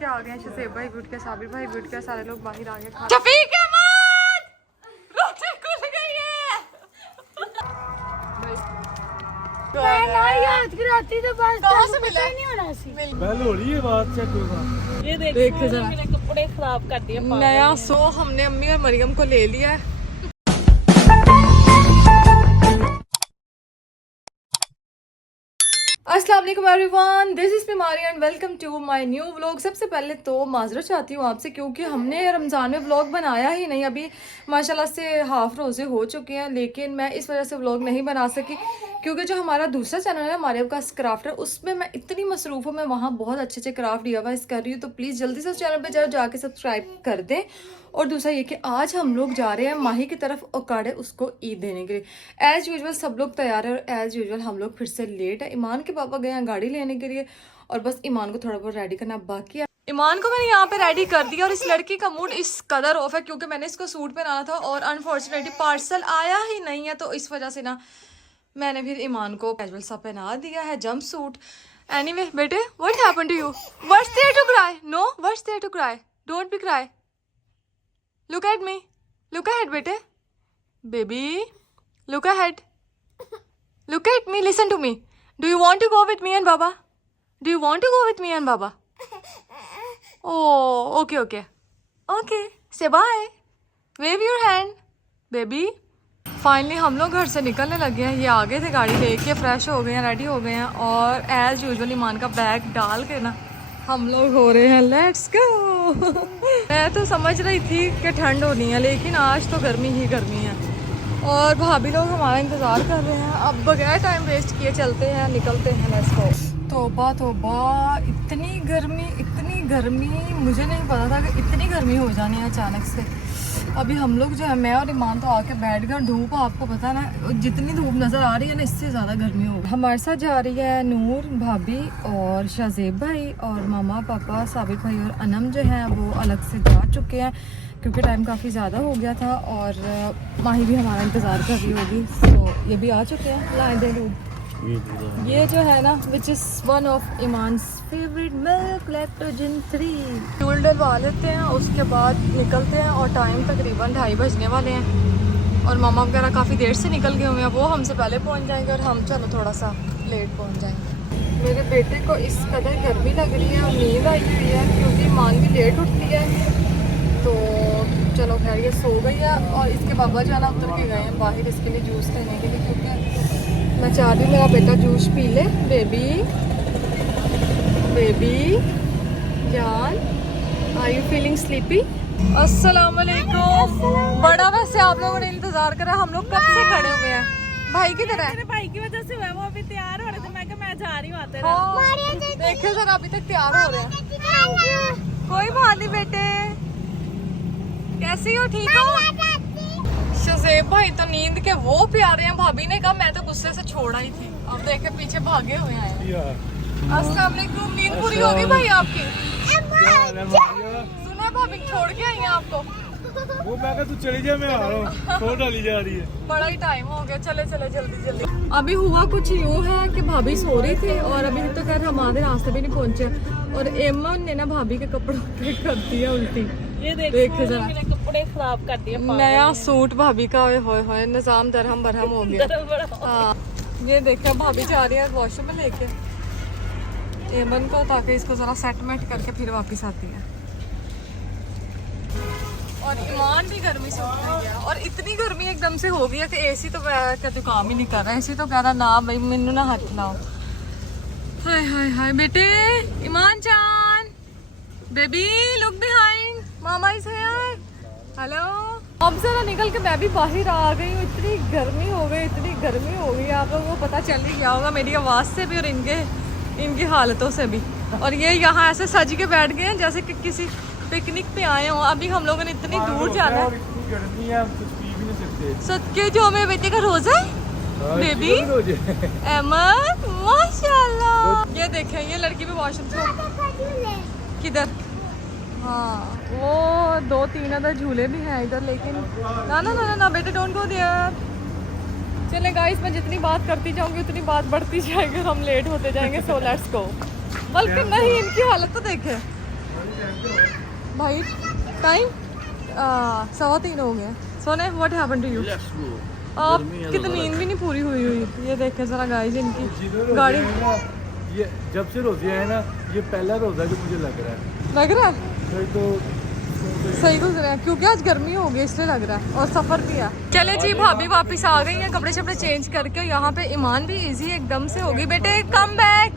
के आ गए हैं। शसेब भाई भी उठ के, साबिर भाई भी उठ के, सारे लोग बाहर आ गए। शफीक अहमद रोटी खुल गई है। याद कराती तो बस कहाँ से मिला? नहीं होना सी। पहले हो रही है बात, चेक करो। ये देखो जरा। मेरे कपड़े खराब कर दिए। नया सो हमने अम्मी और मरियम को ले लिया है। अस्सलाम वालेकुम everyone, this is Maria and welcome to my new vlog. सबसे पहले तो माजरत चाहती हूँ आपसे, क्योंकि हमने रमज़ान में व्लॉग बनाया ही नहीं। अभी माशाल्लाह से हाफ रोज़े हो चुके हैं, लेकिन मैं इस वजह से व्लॉग नहीं बना सकी क्योंकि जो हमारा दूसरा चैनल है मारिया का क्राफ्टर, उसमें मैं इतनी मसरूफ़ हूँ। मैं वहाँ बहुत अच्छे अच्छे क्राफ्ट DIY कर रही हूँ, तो प्लीज़ जल्दी से उस चैनल पर जाके सब्सक्राइब कर दें। और दूसरा ये कि आज हम लोग जा रहे हैं माही की तरफ औकाड़े उसको ईद देने के लिए। एज़ यूजुअल सब लोग तैयार है और एज़ यूजुअल हम लोग फिर से लेट है। ईमान के पापा गए हैं गाड़ी लेने के लिए और बस ईमान को थोड़ा बहुत रेडी करना बाकी है। ईमान को मैंने यहाँ पे रेडी कर दिया और इस लड़की का मूड इस कदर ऑफ है क्योंकि मैंने इसको सूट पहनाना था और अनफॉर्चुनेटली पार्सल आया ही नहीं है, तो इस वजह से ना मैंने फिर ईमान को कैजुअल सा पहना दिया है, जंप सूट। एनीवे बेटे, what happened to you? What's there to cry? No, what's there to cry? Don't be cry. Look at me. Look ahead, bete. Baby. Look ahead. Look at me. Listen to me. Do you want to go with me and Baba? Do you want to go with me and Baba? Oh, okay, okay. Okay. Say bye. Wave your hand. Baby. Finally हम लोग घर से निकलने लगे हैं। ये आ गए थे गाड़ी लेके, फ्रेश हो गए हैं, रेडी हो गए हैं और एज यूजुअल ईमान का बैग डाल के ना हम लोग हो रहे हैं लेट्स गो। मैं तो समझ रही थी कि ठंड होनी है, लेकिन आज तो गर्मी ही गर्मी है और भाभी लोग हमारा इंतज़ार कर रहे हैं। अब बगैर टाइम वेस्ट किए चलते हैं, निकलते हैं, लेट्स गो। तौबा तौबा, इतनी गर्मी, मुझे नहीं पता था कि इतनी गर्मी हो जानी है अचानक से। अभी हम लोग जो है, मैं और ईमान तो आके बैठ गए। धूप आपको पता है ना, जितनी धूप नज़र आ रही है ना, इससे ज़्यादा गर्मी हो। हमारे साथ जा रही है नूर भाभी और शहजेब भाई और मामा पापा, साबिर भाई और अनम जो है वो अलग से जा चुके हैं क्योंकि टाइम काफ़ी ज़्यादा हो गया था और माही भी हमारा इंतज़ार कर रही होगी। तो ये भी आ चुके हैं। लाए दे दूध। ये जो है ना which is one of Iman's favourite milk Lactogen 3। Fuel डलवा लेते हैं, उसके बाद निकलते हैं और टाइम तकरीबन 2:30 बजने वाले हैं और मामा वगैरह काफ़ी देर से निकल गए हुए हैं। वो हमसे पहले पहुंच जाएंगे और हम चलो थोड़ा सा लेट पहुंच जाएंगे। मेरे बेटे को इस कदर गर्मी लग रही है और नींद आई हुई है क्योंकि मान भी लेट उठती है, तो चलो खैर ये सो गई है और इसके बाबा जाना उतर के गए हैं बाहर इसके लिए जूस लेने के लिए, क्योंकि मैं चाह रही हूँ मेरा बेटा जूस पी ले। बेबी जान, आर यू फीलिंग स्लीपी? अस्सलाम वालेकुम। बड़ा वैसे आप लोगों ने इंतजार करा, हम लोग कब से खड़े हुए हैं। भाई किधर है? मेरे भाई की वजह से हुआ, वो अभी तैयार हो रहे थे। मैं कहा मैं जा रही हूँ, आते हाँ, देखिए जरा अभी तक तैयार हो रहे हैं। कोई बात नहीं बेटे, कैसी हो? ठीक हो? शहजेब भाई तो नींद के वो प्यारे हैं, भाभी ने कहा मैं तो गुस्से से छोड़ा ही थी। अब देखे पीछे भागे हुए हैं। अस्सलाम वालेकुम। नींद पूरी होगी भाई आपकी? सुना भाभी छोड़ के आई हैं आपको? वो मैं कहा तू चली जा, मैं आ रहा हूँ। छोड़ डाली जा रही है। बड़ा ही टाइम हो गया, चले जल्दी। अभी हुआ कुछ यूँ है कि भाभी सो रही थी और अभी तो खैर हमारे रास्ते भी नहीं पहुंचे और एमन ने ना भाभी के कपड़ों पे कर दिया उल्टी। ये देखो जरा, मेरे कपड़े खराब कर दिए। नया सूट भाभी का होए निजाम दरहम बरहम हो गया। हाँ, ये देखा भाभी जा रही है वॉशरूम में लेके एमन को, ताकि इसको जरा सेटमेंट करके फिर वापस आती है। और ईमान भी गर्मी से उठ गया और इतनी गर्मी एकदम से हो गई है कि एसी तो कहते काम ही नहीं कर रहा। एसी तो कह रहा ना भाई मैनू ना हाथ लाओ। हाय हाय हाय बेटे, ईमान जान, baby look behind, mama is here, hello. अब जरा निकल के मैं भी बाहर आ गई हूँ। इतनी गर्मी हो गई, आप लोगों को पता चल ही गया होगा मेरी आवाज़ से भी और इनकी हालतों से भी। और ये यहाँ ऐसे सज के बैठ गए हैं जैसे कि किसी पिकनिक पे आए हो। अभी हम लोगों ने इतनी दूर जाना है। सच के जो मेरे बेटे का रोजा है बेबी अहमद, माशाल्लाह। ये देखें, ये लड़की भी वॉशरूम किधर, हाँ वो 2-3 अदर झूले भी हैं इधर, लेकिन ना बेटे डोंट गो देयर। चले गाइस, मैं जितनी बात करती जाऊंगी उतनी बात बढ़ती जाएगी, हम लेट होते जाएंगे। So let's go. बल्कि नहीं, इनकी हालत तो देखे, भाई टाइम 3:15 हो गया। सोने व्हाट हैपेंड टू यू? आप कितनी नींद भी नहीं पूरी हुई हुई। ये देखे जरा गाइस इनकी गाड़ी। ये जब से रोजे है ना, ये पहला रोजा जो मुझे लग रहा है। लग रहा है तो सही गुजरा है क्योंकि आज गर्मी हो गई इसलिए लग रहा है और सफर भी है। चले जी भाभी वापस आ गई हैं कपड़े शपड़े चेंज करके। यहाँ पे ईमान भी इजी एकदम से हो गई। बेटे कम बैक।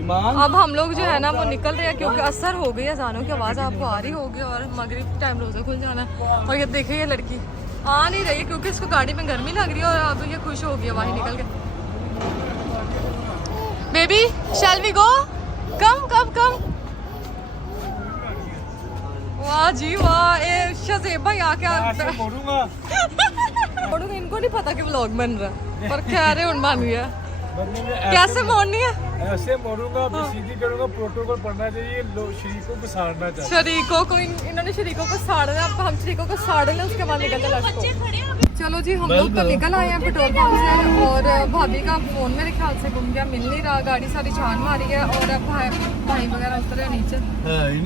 ईमान अब हम लोग जो है ना वो निकल रहे हैं क्योंकि असर हो गई अजानों की आवाज़ आपको आ रही होगी और मगरिब के टाइम रोज़ा खुल जाना है। और ये देखिए ये लड़की आ नहीं रही है क्योंकि इसको गाड़ी में गर्मी लग रही है और अब ये खुश हो गई है वहीं निकल के। Baby shall we go? Come come come. वाह जी वाह। ए शज़ेबा यहाँ क्या मोड़ूंगा। इनको नहीं पता कि व्लॉग बन रहा है पर खैर है बन गया। बनने में कैसे मोड़नी है? ऐसे मोड़ूंगा, फिर सीधी करूंगा। प्रोटोकॉल पढ़ना चाहिए, लोग शरीकों को साड़ना चाहिए। शरीकों को इन्होंने शरीकों को साड़ना। अब हम शरीकों को साड़ लें उसके बाद निकलते लड़कों। चलो जी हम लोग तो निकल आए हैं पेट्रोल पंप से और भाभी का फोन मेरे ख्याल से गुम गया, मिल नहीं रहा। गाड़ी सारी छान मारी है और अब भाई वगैरह उतरे नीचे है ही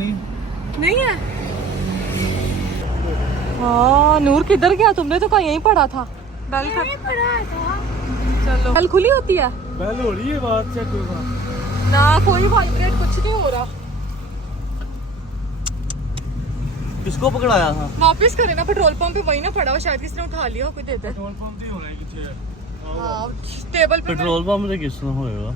नहीं है। हाँ नूर किधर गया? तुमने तो कहीं यहीं पढ़ा था। बेल चलो बेल खुली होती है पहले हो रही है बात। चेक होगा ना, कोई वाइब्रेट कुछ नहीं हो रहा। किसको पकड़ाया था? वापिस करे ना पेट्रोल पंप पे वही ना पड़ा हुआ, शायद किसी ने उठा लिया हो। कोई देता है। पेट्रोल पंप ही होना है किथे। हाँ टेबल पे। पेट्रोल पंप से किस तरह होएगा?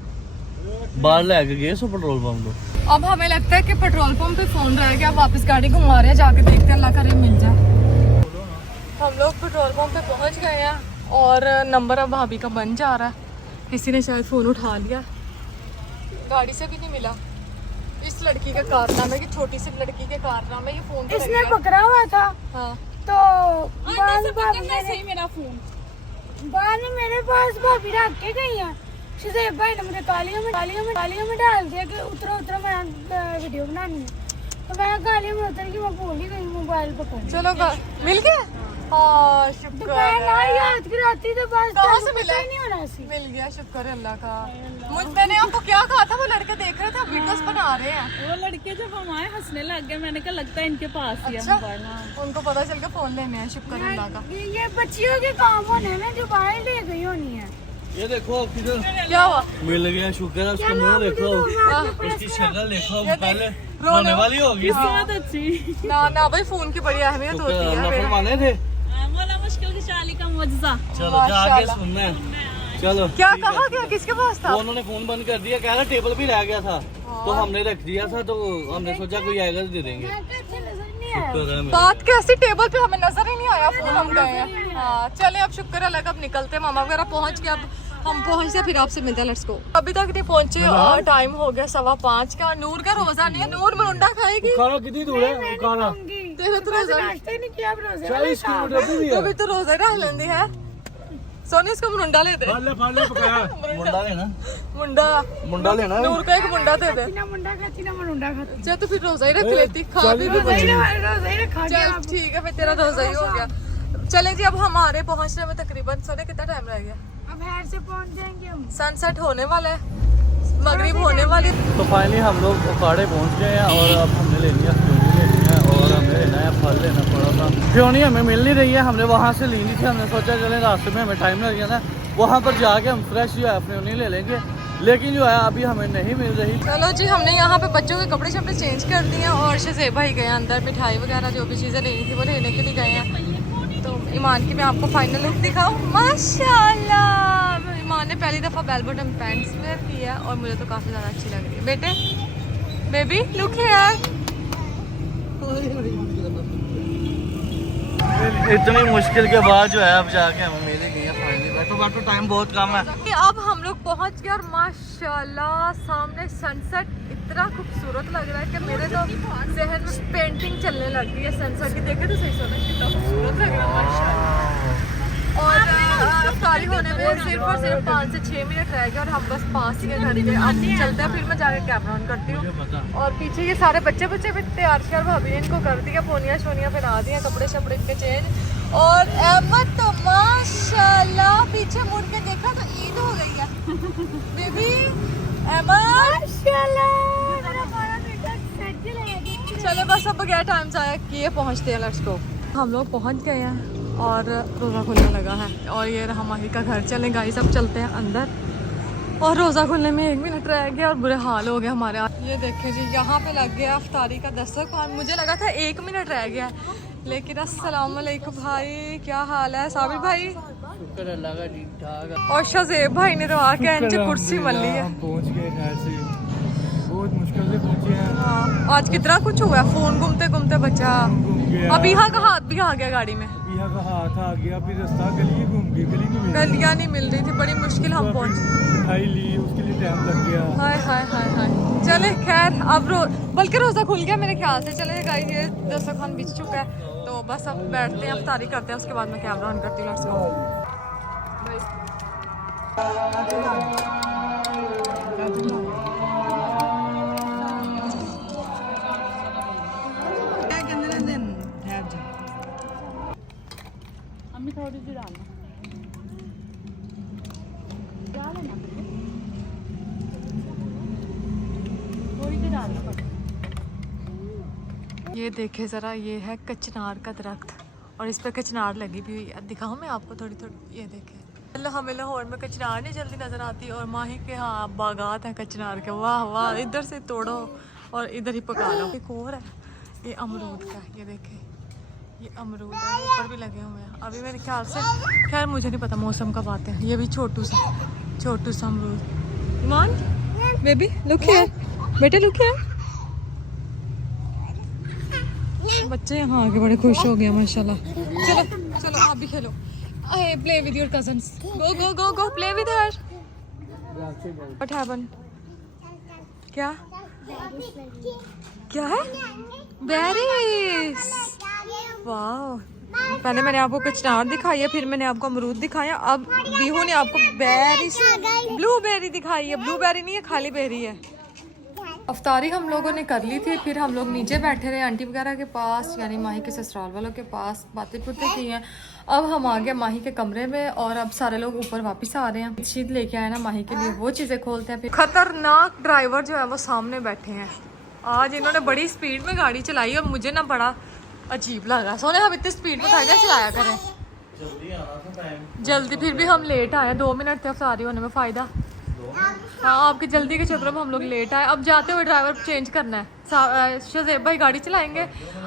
बाहर लेके गए सो पेट्रोल पंप को। अब हमें लगता है कि पेट्रोल पंप पे फोन रह गया, वापस गाड़ी घुमा रहे हैं। जाके देखते हैं अल्लाह करे मिल जाए। हम लोग पेट्रोल पंप पे पहुंच गए हैं और नंबर अब भाभी का बन जा रहा है। किसी ने शायद फोन उठा लिया, गाड़ी से भी नहीं मिला। इस लड़की का कारनामा की, छोटी सी लड़की के कारनामे ये फोन तो इसने पकड़ा हुआ था। हाँ तो मेरा फोन बाद में मेरे पास भाभी रख के गई है। शज़ेब भाई ने मुझे गालियों में डाल दिया कि उतरो मैं वीडियो बनानी है। तो मैं गालियों में उतर के मैं भूल ही गई मोबाइल पकड़। चलो मिल गया। हाँ शुक्र है। याद कराती तो बस कहाँ से मिला? नहीं होना सी। मिल गया, शुक्र है अल्लाह का। मैंने आपको क्या कहा था? वो लड़के देख रहे थे वीडियोस बना रहे हैं। वो लड़के जब हम आए हंसने लग गए। मैंने कहा लगता है इनके पास ही है अच्छा मोबाइल। हाँ। उनको पता चल के फोन लेने हैं, शुक्र है अल्लाह का। ये बच्चियों के काम होने में जो बाहर ले गई होनी है। ये देखो किधर क्या हुआ? मिल गया, शुक्र है। उसका मुंह देखो, उसकी शक्ल देखो। पहले रोने वाली होगी। बहुत अच्छी। ना भाई फोन की बड़ी अहमियत होती है। नफर माने थे। मौला मुश्किल की चाली का मुआवजा। चलो जाके सुनना है। चलो क्या कहा क्या? किसके पास था? वो उन्होंने फोन बंद कर दिया। कह रहा टेबल भी रह गया था तो हमने रख दिया था। तो हमने सोचा कोई आएगा तो दे देंगे। शुक्र है। बात कैसी? टेबल पे हमें नजर ही नहीं आया फोन। हम गए हैं। हाँ चले अब शुक्र है अल्लाह का। अब निकलते, मामा वगैरह पहुंच गए। अब हम पहुंचते फिर आपसे मिलते हैं। Let's go. अभी तक नहीं पहुंचे और टाइम हो गया 5:15 का। नूर का रोजा नहीं है। नूर मरुंडा खाएगी। खाना कितनी दूर है? खाना तेरा तो रोजा नहीं किया 40 किलोमीटर भी तो भी तो रोजा रह लेंदी है। सोनी इसको मुंडा ले दे। फाले पकाया। मुंडा लेना, मुंडा लेना। नूर का एक मुंडा दे दे। ना मुंडा खाती ना मुंडा खाती। चल तो फिर रोजा ही रख लेती। खा भी कुछ। चल ठीक है फिर तेरा रोजा ही हो गया। चले जी अब हमारे पहुंचने में तकरीबन सोने कितना टाइम रह गया? अब हेर से पहुंच जाएंगे हम। सनसेट होने वाला है, मगरिब होने वाली। तो फाइनली हम लोग उखाड़े पहुंच गए हैं और अब हमने ले लिया फ्योनी लेनी है और हमें लेना है फल लेना पड़ा था। फ्योनी हमें मिल नहीं रही है। हमने वहाँ से ली नहीं थी। हमने सोचा चले रास्ते में हमें टाइम लग गया था, वहाँ पर जाके हम फ्रेश जो है फ्योनी ले लेंगे। लेकिन जो है अभी हमें नहीं मिल रही। चलो जी हमने यहाँ पे बच्चों के कपड़े शपड़े चेंज कर दिए और शज़ेब भाई गए अंदर मिठाई वगैरह जो भी चीज़ें लेनी थी वो लेने के लिए गए हैं। तो ईमान की मैं आपको फाइनल लुक दिखाऊँ। माशाल्लाह ईमान ने पहली दफ़ा बेल बॉटम पैंट्स वेयर की है और मुझे तो काफ़ी ज़्यादा अच्छी लग रही है। बेटे बेबी लुक हियर। इतनी मुश्किल के बाद जो है अब जाके हमें मिल गई है फाइनली। बैठो टाइम बहुत कम है। अब हम लोग पहुंच गए और माशाल्लाह सामने सनसेट इतना खूबसूरत लग रहा है कि मेरे तो जहन में पेंटिंग चलने लग गई है सनसेट की। देखे तो सही सोना कितना खूबसूरत लग रहा है माशाल्लाह। और अफ्तारी होने में सिर्फ और सिर्फ 5 से 6 मिनट रह गए और हम बस पास ही घर के। अब चलते हैं, फिर मैं जाकर कैमरा ऑन करती हूँ। और पीछे ये सारे बच्चे भी तैयार श्यार भाभी ने इनको कर दिया, फोनिया शोनिया पहना दिया, कपड़े शपड़े इनके चेंज। और अहमद तो माशाल्लाह पीछे मुड़ के देखा तो ईद हो गई है। बेबी अहमद माशाल्लाह मेरा बड़ा बेटा चले बस अब बगैर टाइम जाया किए पहुँचते हैं, लेट्स गो। हम लोग पहुँच गए हैं और रोज़ा खुलने लगा है और ये रहा माही का घर। चले गाइस अब चलते हैं अंदर और रोज़ा खुलने में 1 मिनट रह गया और बुरे हाल हो गया हमारे। ये देखें जी यहाँ पे लग गया अफ्तारी का दस्तरखान। मुझे लगा था 1 मिनट रह गया, लेकिन अस्सलाम वालेकुम भाई, क्या हाल है साबिर भाई? शुक्र अल्लाह का, ठीक ठाक। और शज़ेब भाई ने तो आके अंचे कुर्सी मल ली है। हम पहुंच गए खैर से, बहुत मुश्किल से पहुंचे हैं। हाँ, आज कितना कुछ हुआ है, फोन घूमते घूमते बचा। अब यहाँ का हाथ भी आ गया गाड़ी में, यहाँ का हाथ आ गया, फिर रास्ता गली घूम गई, गली नहीं मिली, गलियाँ नहीं मिल रही थी, बड़ी मुश्किल हम पहुँचे। मिठाई ली, उसके लिए टाइम लग गया। हाय हाय हाय हाय। चले खैर अब बल्कि रोज़ा खुल गया मेरे ख्याल से। चले गाइस ये दस्तरखान बिछ चुका है, तो बस अब बैठते हैं, अफ्तारी करते हैं, उसके बाद मैं कैमरा ऑन करती हूँ। Let's go. अम्मी थोड़ी सी डालना, थोड़ी सी डालना। ये देखे ज़रा, ये है कचनार का दरख्त और इस पर कचनार लगी भी हुई है। दिखाऊँ मैं आपको थोड़ी थोड़ी, ये देखें। हमें लाहौर में कचनार नहीं जल्दी नज़र आती और माही के हाँ बागात हैं कचनार के। वाह वाह, इधर से तोड़ो और इधर ही पका लो। एक और है, ये अमरूद का, ये देखें, ये अमरूद है, ऊपर भी लगे हुए हैं। अभी मेरे ख्याल से, खैर मुझे नहीं पता, मौसम कब आते हैं। ये भी छोटू सा अमरूद। ईमान बेबी लुक हियर, बेटे लुक हियर। बच्चे यहाँ आके बड़े खुश हो गए माशाल्लाह। चलो चलो आप भी खेलो, play with your cousins, go go go go play with her. What happened? क्या क्या है? बेरीज। वाह, पहले मैंने आपको कचनार दिखाई है, फिर मैंने आपको अमरूद दिखाया, अब बीहू ने आपको बेरीज, ब्लूबेरी दिखाई है। ब्लूबेरी नहीं है, खाली बेरी है। अफ्तारी हम लोगों ने कर ली थी, फिर हम लोग नीचे बैठे रहे आंटी वगैरह के पास, यानी माही के ससुराल वालों के पास, बातें पुतें की हैं। अब हम आ गए माही के कमरे में और अब सारे लोग ऊपर वापस आ रहे हैं। शीत लेके आए ना माही के लिए, वो चीज़ें खोलते हैं। फिर खतरनाक ड्राइवर जो है वो सामने बैठे हैं। आज इन्होंने बड़ी स्पीड में गाड़ी चलाई और मुझे ना बड़ा अजीब लगा। सोने हम इतनी स्पीड में था चलाया करें, जल्दी, फिर भी हम लेट आए। 2 मिनट थे अफ्तारी होने में, फ़ायदा। हाँ, आपकी जल्दी के चक्कर में हम लोग लेट आए। अब जाते हुए ड्राइवर चेंज करना है। शज़ेब भाई गाड़ी चलाएंगे,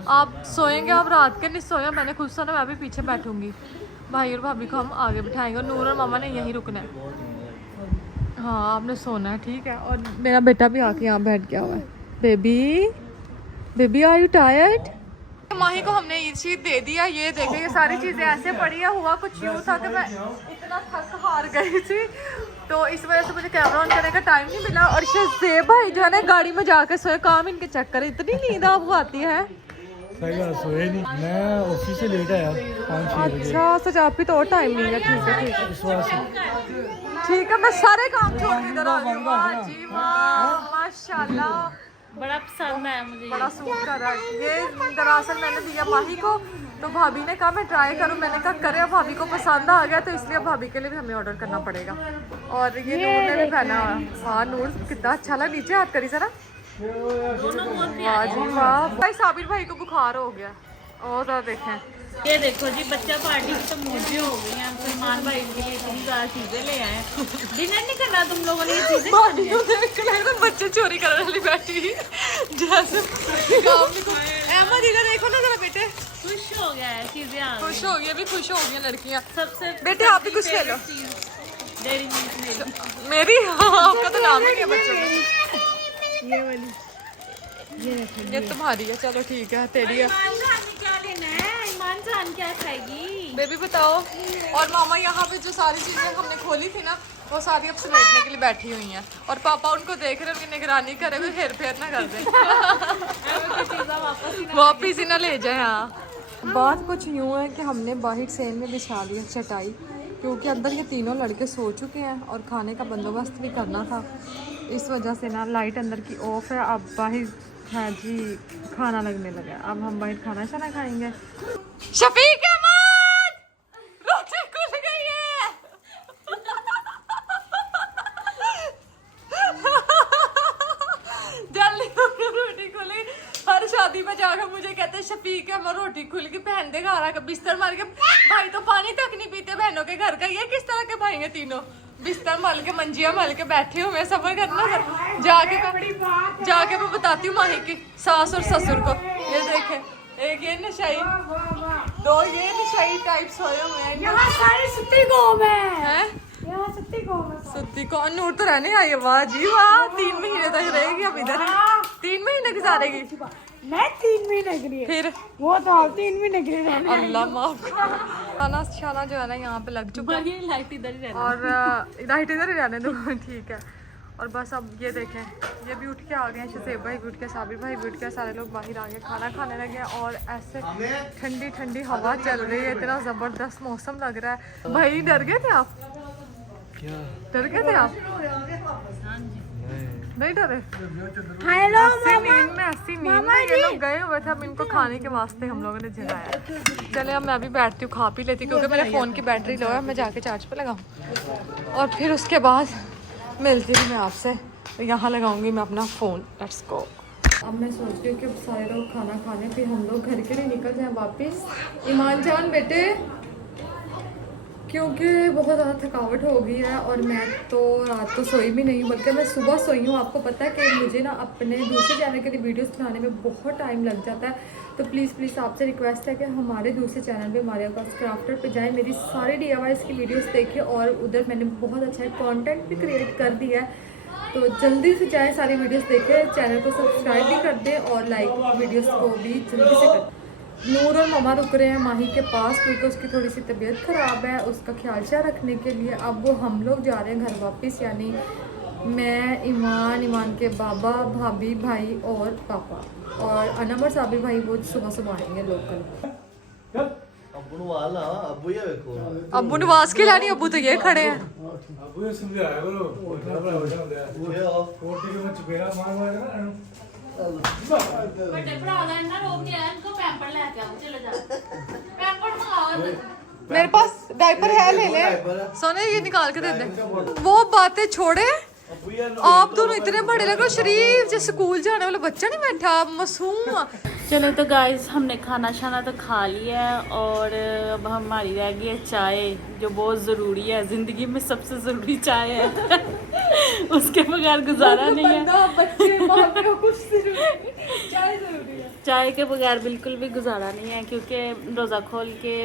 आप सोएंगे। आप रात के नहीं सोए, मैंने खुद सोना, मैं भी पीछे बैठूंगी। भाई और भाभी को हम आगे बिठाएंगे और नूर और मामा ने यहीं रुकना है। हाँ, आपने सोना है, ठीक है। और मेरा बेटा भी आके यहाँ बैठ गया हुआ है। Baby are you tired? Mahi को हमने ईद शीद दे दिया। ये देखे, ये सारी चीज़ें ऐसे पड़ी है। हुआ कुछ यूँ था कि मैं इतना थक हार गई थी, तो इस वजह से मुझे कैमरा ऑन करने का टाइम नहीं मिला। और शज़ेब भाई जो है ना गाड़ी में जाके सोए, काम इनके चक्कर, इतनी नींद आपको आती है। सही बात, सोए नहीं, मैं ऑफिस से लेट आया 5-6 बजे। अच्छा सच, आपकी तो और टाइम नहीं है। ठीक है ठीक है ठीक है, मैं सारे काम छोड़ के इधर आ गई। वाह जी वाह, माशाल्लाह, बड़ा पसंद आया मुझे, बड़ा सूट कर रहा है। ये दरअसल मैंने दिया माही को, तो भाभी ने कहा मैं ट्राई करूं, मैंने कहा करे। अब भाभी को पसंद आ गया, तो इसलिए भाभी के लिए भी हमें ऑर्डर करना पड़ेगा। और ये नूर ने भी पहना। हाँ नूर कितना अच्छा लगा, नीचे हाथ करी जरा। वाह जी वाह। भाई साबिर भाई को बुखार हो गया और ज़्यादा देखें। ये देखो जी, बच्चा पार्टी तो मौजे हो गई हैं। सलमान भाई के लिए इतनी ज़्यादा चीज़ें ले आए। डिनर नहीं करना तुम लोगों ने, ये चीज़ें बच्चे चोरी करने वाली बैठी जैसे अहमद इधर देखो ना जरा बेटे, खुश हो गया है, चीज़ें आ गई। खुश हो गई, अभी खुश हो गई लड़कियाँ। सबसे बेटे आप भी कुछ ले लो। डेयरी मिल्क मेरी आपका तो नाम नहीं है बच्चों में। ये वाली, ये तुम्हारी है, चलो ठीक है, तेरी है। ईमान जान क्या लेना है? ईमान जान क्या खाएगी? बेबी बताओ। और मामा यहाँ पे जो सारी चीज़ें हमने खोली थी ना, वो सारी अब समेटने के लिए बैठी हुई हैं। और पापा उनको देख रहे हैं, उनकी निगरानी करे हुए, हेर फेर ना कर दें, वापिस ही ना ले जाए। हाँ, बात कुछ यूँ है कि हमने बाहर सेन में बिछा लिया चटाई, क्योंकि अंदर ये तीनों लड़के सो चुके हैं और खाने का बंदोबस्त भी करना था। इस वजह से ना लाइट अंदर की ऑफ है। अब बाहर है जी खाना लगने लगा, अब हम बाहर खाना शाना खाएंगे। शफीक अहमद, रोटी खुल गई है। जल्दी रोटी खुली। हर शादी में जाकर मुझे कहते शफीक है रोटी खुल की पहन दे घर आकर बिस्तर मार के भाई तो पानी तक नहीं पीते बहनों के घर का। ये किस तरह के भाई हैं तीनों, बिस्तर मल के मंजिया मल के बैठे हुए सफर करना। जाके मैं बताती हूँ माही की सास और ससुर को। ये देखे एक ये नशाई, दो ये नशाई टाइप सोए हुए हैं। यहाँ सारी सुत्ती कौम है, हैं? यहाँ सुत्ती कौम है। सत्ती कौन नूर तो रहने आई है। वाह जी वाह, 3 महीने तक रहेगी अब इधर। 3 महीने गुजारेगी। मैं 3 महीने के लिए, फिर वो तो आप 3 महीने के लिए रहने। अल्लाह माफ। खाना शाना जो है ना यहाँ पे लग चुका है लाइट इधर ही रहना। और लाइट इधर ही रहने दो ठीक है। और बस अब ये देखें, ये भी उठ के आ गए हैं। शसेब भाई भी उठ के, साबिर भाई भी उठ के, सारे लोग बाहर आ गए, खाना खाने लगे हैं। और ऐसे ठंडी ठंडी हवा चल रही है, इतना ज़बरदस्त मौसम लग रहा है। भाई डर गए थे आप? क्या डर गए थे आप? नहीं डरे? हेलो ऐसी नींद में ये लोग गए हुए थे। अब इनको खाने के वास्ते हम लोगों ने जगाया। चले अब मैं भी बैठती हूँ, खा पी लेती हूँ, क्योंकि मेरे फ़ोन की बैटरी लो है। मैं जाके चार्ज पे लगाऊँ और फिर उसके बाद मिलती हूँ मैं आपसे। यहाँ लगाऊंगी मैं अपना फ़ोन। Let's go. अब मैं सोच रही हूँ कि सारे लोग खाना खाने, फिर हम लोग घर के लिए निकल जाएं वापस। ईमान जान बेटे, क्योंकि बहुत ज़्यादा थकावट हो गई है और मैं तो रात को सोई भी नहीं, बल्कि मैं सुबह सोई हूँ। आपको पता है कि मुझे ना अपने दूसरे चैनल के लिए वीडियोस बनाने में बहुत टाइम लग जाता है। तो प्लीज़ आपसे रिक्वेस्ट है कि हमारे दूसरे चैनल पे मारिया पास क्राफ्टर पे जाएं, मेरी सारी DIYs की वीडियोस देखें। और उधर मैंने बहुत अच्छा कंटेंट भी क्रिएट कर दिया है, तो जल्दी से जाएं, सारी वीडियोस देखें, चैनल को सब्सक्राइब भी कर दें और लाइक वीडियोस को भी जल्दी से कर। नूर और ममा रुक रहे हैं माही के पास, क्योंकि उसकी थोड़ी सी तबीयत ख़राब है, उसका ख्याल रखने के लिए। अब वो हम लोग जा रहे हैं घर वापस, यानी मैं, ईमान के बाबा, भाभी, भाई और पापा। और अनम और साबिर भाई वो सुबह आएंगे लोकल। अब्बू नवाज के लानी, अब्बू तो ये खड़े हैं। अब ये समझाया करो, इतना बड़ा हो जाता है कोटी के में चपेड़ा मार ना। बड़े भरा दा इन्ना रोक नहीं आया, इनको पैम्पर लेके आओ, चले जाओ पैम्पर मंगाओ। मेरे पास डायपर है, ले ले सोने, ये निकाल के दे दे। वो बातें छोड़े, आप दोनों इतने बड़े लग रहे हो, शरीफ जो स्कूल जाने वाला बच्चा नहीं बैठा, मासूम। चलो तो गाइस, हमने खाना शाना तो खा लिया है और अब हमारी रह गई है चाय, जो बहुत ज़रूरी है ज़िंदगी में, सबसे ज़रूरी चाय है उसके बगैर गुजारा नहीं है। चाय के बगैर बिल्कुल भी गुजारा नहीं है, क्योंकि रोज़ा खोल के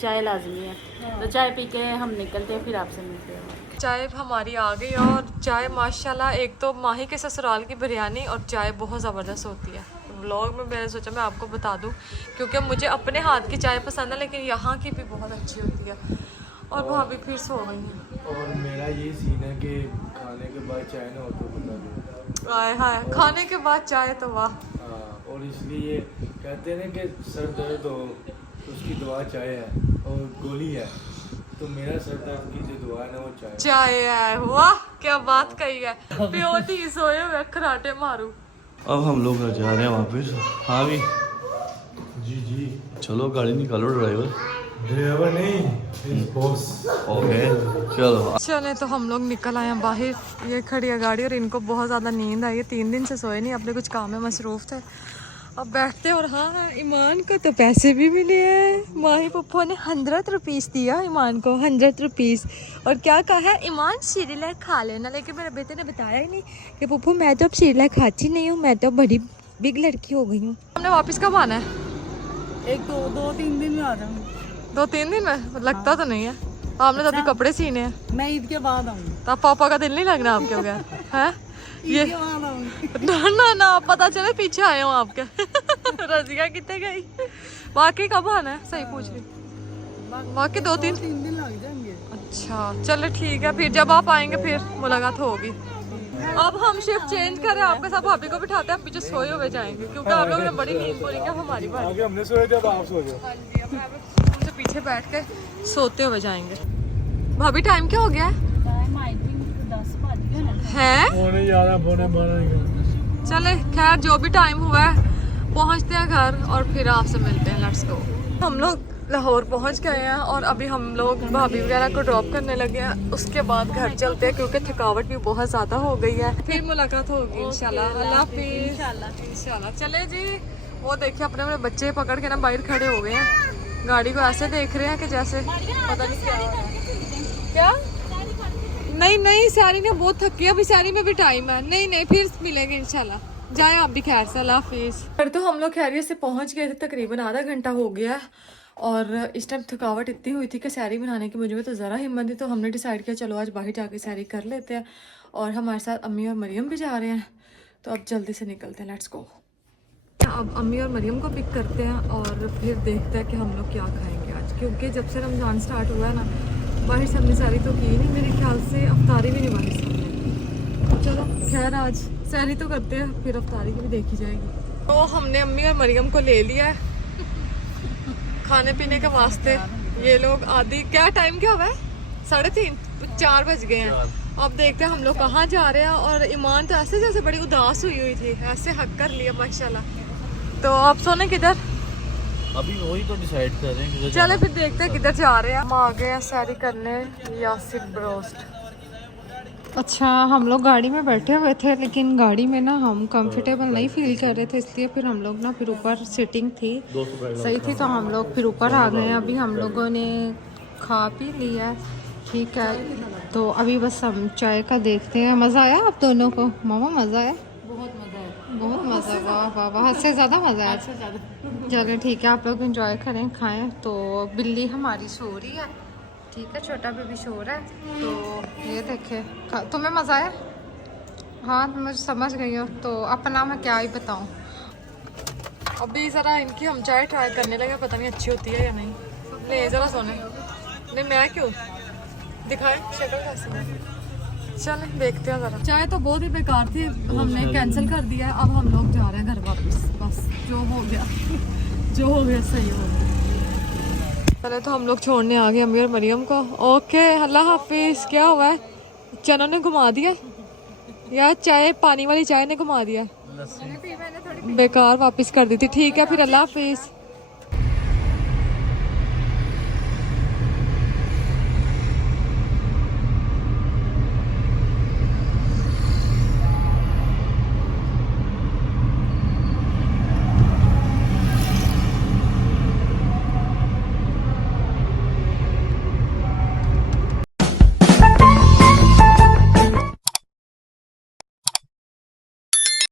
चाय लाजमी है। तो चाय पी के हम निकलते हैं, फिर आपसे मिलते हैं। चाय हमारी आ गई और चाय माशाल्लाह, एक तो माही के ससुराल की बिरयानी और चाय बहुत ज़बरदस्त होती है। व्लॉग में मैंने सोचा मैं आपको बता दूं, क्योंकि मुझे अपने हाथ की चाय पसंद है, लेकिन यहाँ की भी बहुत अच्छी होती है। और वहाँ भी फिर सो गई हैं। और मेरा ये सीन है कि खाने के बाद चाय ना हो तो बता दो। आए हाय, खाने के बाद चाय तो वाह। हाँ, और इसलिए कहते हैं ना कि सर दर्द हो तो उसकी दवा चाय है और गोली है, तो मेरा सर दर्द की जो दवा है ना वो चाय चाय है। वाह क्या बात कही है, प्योती सोए हुए खराटे मारू। अब हम लोग घर जा रहे हैं वापस। हाँ भी जी चलो, गाड़ी निकालो ड्राइवर। ड्राइवर नहीं, बॉस। ओके चलो। चले तो हम लोग निकल आए हैं बाहर, ये खड़ी है गाड़ी और इनको बहुत ज़्यादा नींद आई है, 3 दिन से सोए नहीं, अपने कुछ काम में मसरूफ़ थे, अब बैठते। और हाँ, ईमान को तो पैसे भी मिले हैं, माही पप्पू ने 100 रुपीज़ दिया ईमान को, 100 रुपीज़। और क्या कहा है, ईमान सीरियल खा लेना, लेकिन मेरे बेटे ने बताया ही नहीं कि पप्पू मैं तो अब सीरियल खाती नहीं हूँ, मैं तो बड़ी बिग लड़की हो गई हूँ। हमने वापस कब आना है? 2-3 दिन में आ जाऊंगी। 2-3 दिन में? लगता तो नहीं है, आपने तो अभी कपड़े सीने हैं। मैं ईद के बाद आऊंगी। तो पापा का दिल नहीं लगना आपके बगैर है? ये ना पता चले पीछे आए हो आपके रजिया कितने गई। वाकई कब आना है? सही पूछ रही। वाकई 2-3 दिन लग जाएंगे। अच्छा चलो ठीक है, फिर जब आप आएंगे फिर मुलाकात होगी। अब हम शिफ्ट चेंज करें, आपके साथ भाभी को बिठाते हैं, पीछे सोए हुए जाएंगे, क्योंकि आप लोगों ने बड़ी नींद पूरी की, हमारी बारी। आगे हमने सोए जब आप सो जाओ। हाँ जी, अब हमसे पीछे बैठ के सोते हुए जाएंगे। भाभी टाइम क्या हो गया है? पौने 11 पौने 12। चले खैर, जो भी टाइम हुआ है पहुंचते हैं घर और फिर आपसे मिलते हैं। Let's go. हम लोग लाहौर पहुंच गए हैं और अभी हम लोग भाभी वगैरह को ड्रॉप करने लगे हैं, उसके बाद घर चलते हैं, क्योंकि थकावट भी बहुत ज़्यादा हो गई है। फिर मुलाकात होगी इंशाल्लाह। अल्लाह हाफिज़। इंशाल्लाह चले जी, वो देखिए अपने अपने बच्चे पकड़ के ना बाहर खड़े हो गए हैं, गाड़ी को ऐसे देख रहे हैं कि जैसे पता नहीं क्या हो रहा है। क्या? नहीं नहीं, सैरी ने बहुत थकी है, अभी सैरी में भी टाइम है। नहीं नहीं, फिर मिलेंगे इंशाल्लाह। जाए आप भी खैर से, अल्लाह हाफिज़। फिर तो हम लोग खैरियत से पहुंच गए थे, तकरीबन आधा घंटा हो गया है। और इस टाइम थकावट इतनी हुई थी कि सैरी बनाने की मुझे में तो ज़रा हिम्मत थी, तो हमने डिसाइड किया चलो आज बाहर जाके सैरी कर लेते हैं। और हमारे साथ अम्मी और मरियम भी जा रहे हैं, तो अब जल्दी से निकलते हैं, लेट्स गो। अब अम्मी और मरियम को पिक करते हैं और फिर देखते हैं कि हम लोग क्या खाएंगे आज, क्योंकि जब से रमज़ान स्टार्ट हुआ है ना, बाहर से हमने सैरी तो की नहीं, मेरे ख्याल से अफ्तारी भी नहीं बाहर से हमने। तो चलो खैर आज सैरी तो करते हैं, फिर अफ्तारी की भी देखी जाएगी। तो हमने अम्मी और मरियम को ले लिया है खाने पीने के वास्ते। ये लोग आधी, क्या टाइम क्या हुआ है? 3:30 4 बज गए हैं। अब देखते हैं हम लोग कहाँ जा रहे हैं। और ईमान तो ऐसे जैसे बड़ी उदास हुई थी, ऐसे हक कर लिया माशाल्लाह। तो आप सोने किधर? अभी वही तो डिसाइड कर रहे हैं। चले फिर देखते हैं किधर जा रहे हैं। हम आ गए हैं सैरी करने यासिर ब्रोस्ट। अच्छा, हम लोग गाड़ी में बैठे हुए थे, लेकिन गाड़ी में ना हम कंफर्टेबल नहीं फील कर रहे थे, इसलिए फिर हम लोग ना फिर ऊपर सीटिंग थी सही थी, तो हम लोग फिर ऊपर आ गए हैं। अभी हम लोगों ने खा पी लिया, ठीक है। तो अभी बस हम चाय का देखते हैं। मज़ा आया आप दोनों को? मामा मज़ा आया? बहुत मज़ा। वाह वाह वाह, हद से ज़्यादा मज़ा आया। चलो ठीक है, आप लोग एंजॉय करें, खाएं। तो बिल्ली हमारी सो रही है, ठीक है, छोटा बेबी सो रहा है। तो ये देखे, तुम्हें मज़ा आया? हाँ, मुझे समझ गई हो। तो अपना मैं क्या ही बताऊँ। अभी ज़रा इनकी हम चाय ट्राई करने लगे, पता नहीं अच्छी होती है या नहीं। ले ज़रा सोने, नहीं मैं क्यों दिखाए शक्ल कैसी है। चल देखते हैं ज़रा। चाय तो बहुत ही बेकार थी, हमने कैंसिल कर दिया है। अब हम लोग जा रहे हैं घर वापस, बस जो हो गया जो हो गया सही हो गया। पहले तो हम लोग छोड़ने आ गए अम्मी और मरियम को। ओके, अल्लाह हाफिज़। क्या हुआ है? चनों ने घुमा दिया या चाय, पानी वाली चाय ने घुमा दिया? बेकार वापस कर दी थी। ठीक है फिर, अल्लाह हाफिज़।